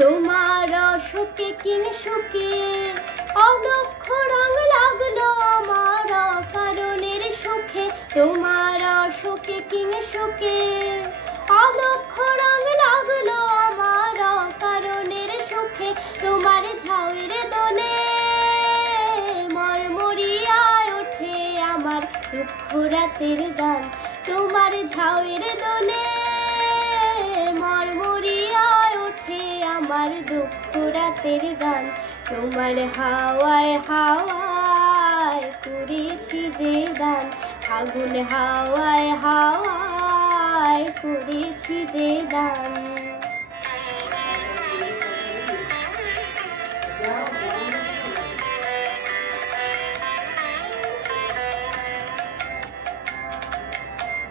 তোমার সুখে কিনে সুখে অলক্ষ রং লাগল আমার কারণের সুখে। তোমার সুখে কিনে সুখে অলক্ষ রং লাগল আমার কারণের সুখে। তোমার ঝাউয়ের দোলে মরমরিয়ায় ওঠে আমার দুঃখ রাতের গান। তোমার ঝাউয়ের দোলে মরমরিয়ায় ওঠে আমার দুঃখ রাতের গান, তোমার হাওয়ায় হাওয়ায় করেছি যে দান আগুন হাওয়ায় হাওয়ায় করেছি যে গান।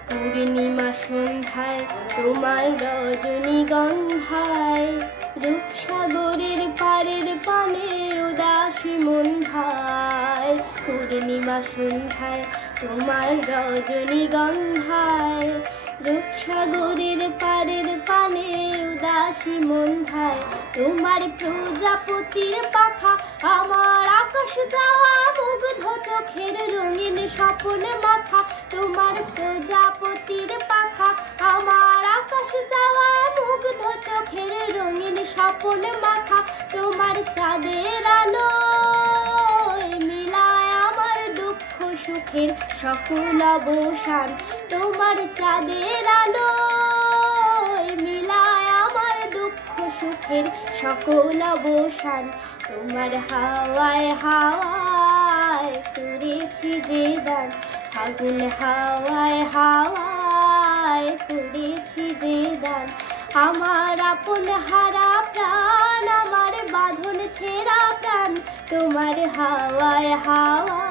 পূর্ণিমা সন্ধ্যায় তোমার রজনীগন্ধায় পূর্ণিমা সন্ধ্যায় তোমার রজনীগন্ধায় রূপসাগরের পারের পানে উদাসী মন্ধায় তোমার প্রজাপতির পাখা আমার আকাশ যাওয়া মুগ্ধ চোখের রঙিন স্বপ্ন মাথা তোমার প্রজাপতির পাখা আমার আকাশ যাওয়া মুগ্ধ চোখের রঙিন স্বপ্ন মাথা তোমার চাঁদের আলো সুখের সকল অবসান। তোমার চাঁদের আলো মিলায় আমার দুঃখ সুখের সকল অবসান। তোমার হাওয়ায় হাওয়ায় করেছি যে দান, ফাগুন হাওয়ায় হাওয়ায় করেছি যে দান। আমার আপন হারা প্রাণ, আমার বাঁধন ছেঁড়া প্রাণ, তোমার হাওয়ায় হাওয়ায়